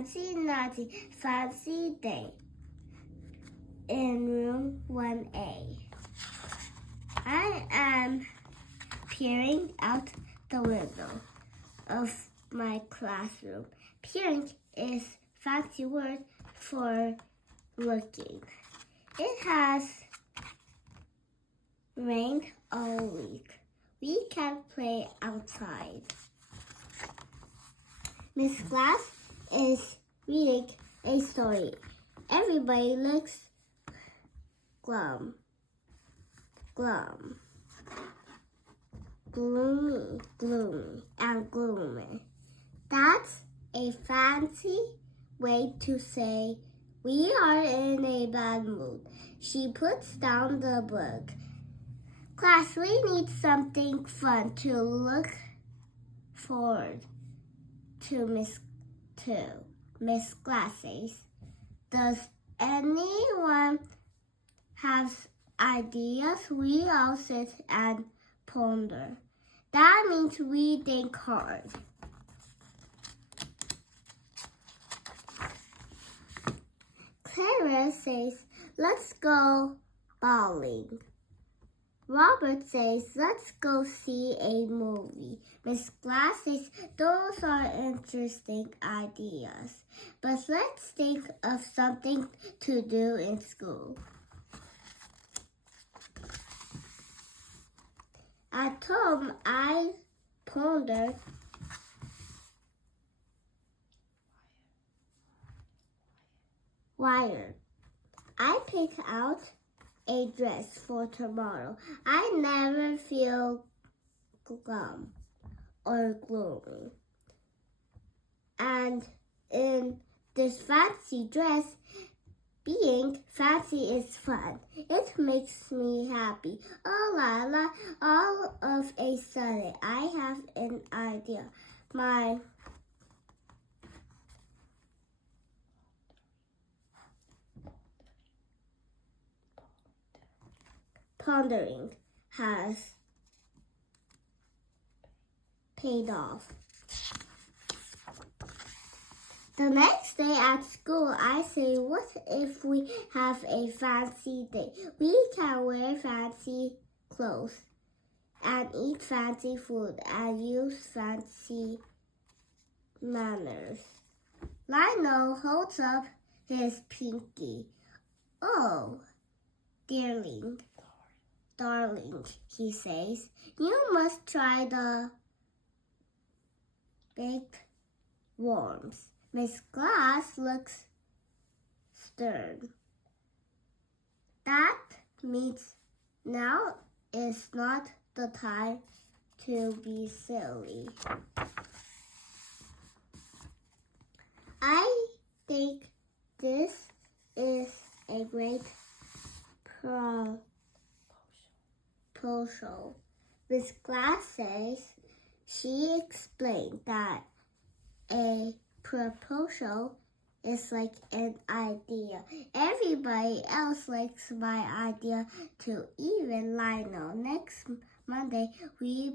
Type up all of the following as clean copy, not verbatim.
fancy, naughty, fancy day in room 1A. I am peering out the window of my classroom. Peering is fancy word for looking. It has rained all week. We can't play outside. Miss Glass is reading a story. Everybody looks glum, gloomy, and gloomy. That's a fancy way to say we are in a bad mood. She puts down the book. Class, we need something fun to look forward to, Miss Glass says. Does anyone have ideas? We all sit and ponder. That means we think hard. Clara says, let's go bowling. Robert says, let's go see a movie. Miss Glass says, those are interesting ideas. But let's think of something to do in school. At home, I ponder wired. I pick out a dress for tomorrow. I never feel glum or gloomy. And in this fancy dress, being fancy is fun. It makes me happy. Oh la la, all of a sudden I have an idea. My pondering has paid off. The next day at school, I say, what if we have a fancy day? We can wear fancy clothes and eat fancy food and use fancy manners. Lionel holds up his pinky. Oh, darling, he says, you must try the baked worms. Miss Glass looks stern. That means now is not the time to be silly. I think this is a great proposal. Miss Glass says she explained that a proposal is like an idea. Everybody else likes my idea too, even Lionel. Next Monday will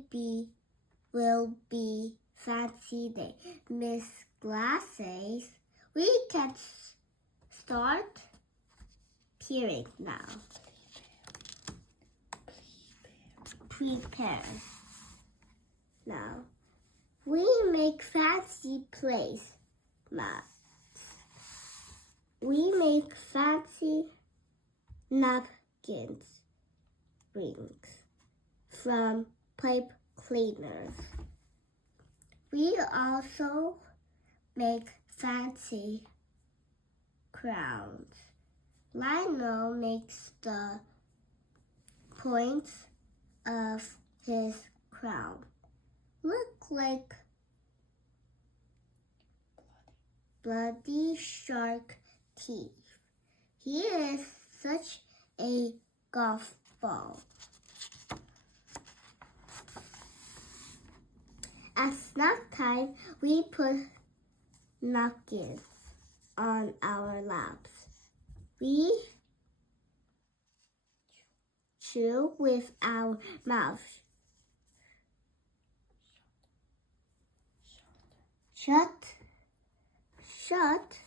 be fancy day. Miss Glass says we can start peering now. Prepare now. We make fancy place maps. We make fancy napkins rings from pipe cleaners. We also make fancy crowns. Lionel makes the points of his crown look like bloody shark teeth. He is such a golf ball. At snack time, we put napkins on our laps. We chew with our mouth shut shut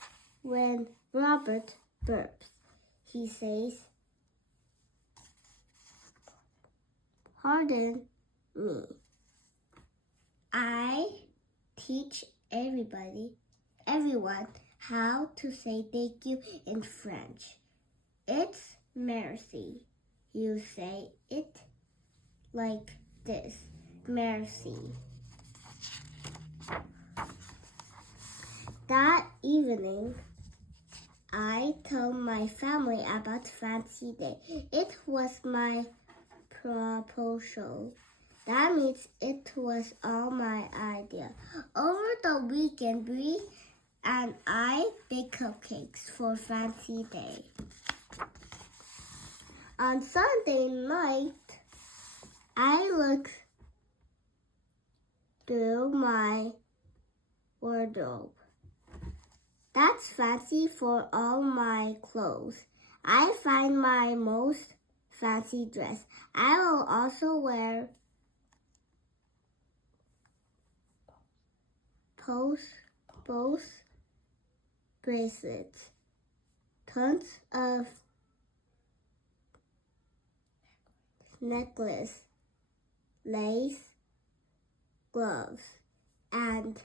when Robert burps. He says, "Pardon me." I teach everyone how to say thank you in French. It's merci. You say it like this. Merci. That evening, I told my family about Fancy Day. It was my proposal. That means it was all my idea. Over the weekend, Bree and I baked cupcakes for Fancy Day. On Sunday night, I looked through my wardrobe. That's fancy for all my clothes. I find my most fancy dress. I will also wear both bracelets, tons of necklace, lace, gloves, and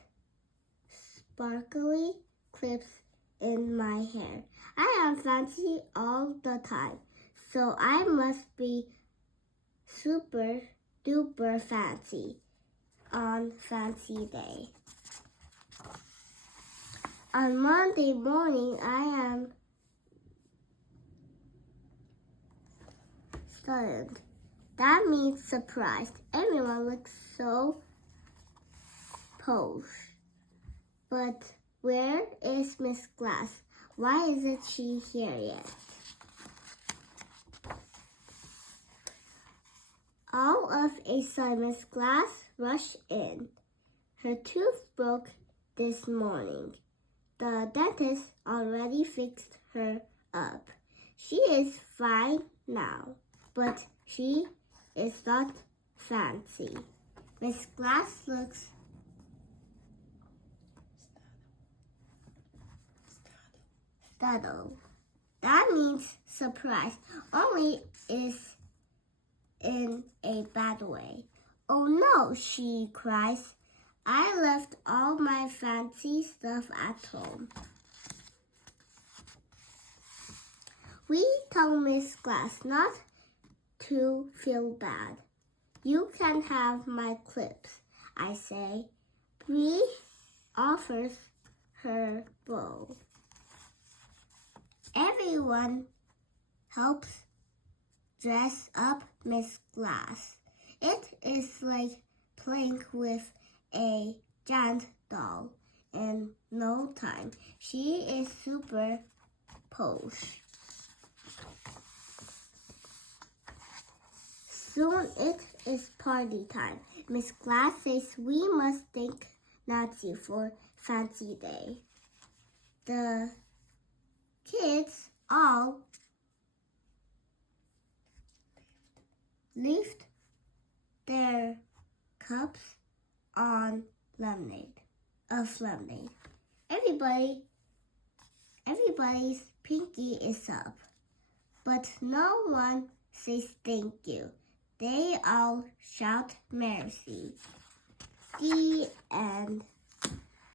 sparkly clips in my hair. I am fancy all the time, so I must be super duper fancy on Fancy Day. On Monday morning, I am stunned. That means surprised. Everyone looks so posh. But where is Miss Glass? Why isn't she here yet? All of a sudden, Miss Glass rushed in. Her tooth broke this morning. The dentist already fixed her up. She is fine now, but she is not fancy. Miss Glass looks startled. That means surprise, only is in a bad way. "Oh no," she cries. "I left all my fancy stuff at home." We told Miss Glass not to feel bad. "You can have my clips," I say. Bree offers her bow. Everyone helps dress up Miss Glass. It is like playing with a giant doll. In no time, she is super posh. Soon it is party time. Miss Glass says we must thank Nancy for Fancy Day. The kids all lift their cups on lemonade. Everybody's pinky is up, but no one says thank you. They all shout merci. The end.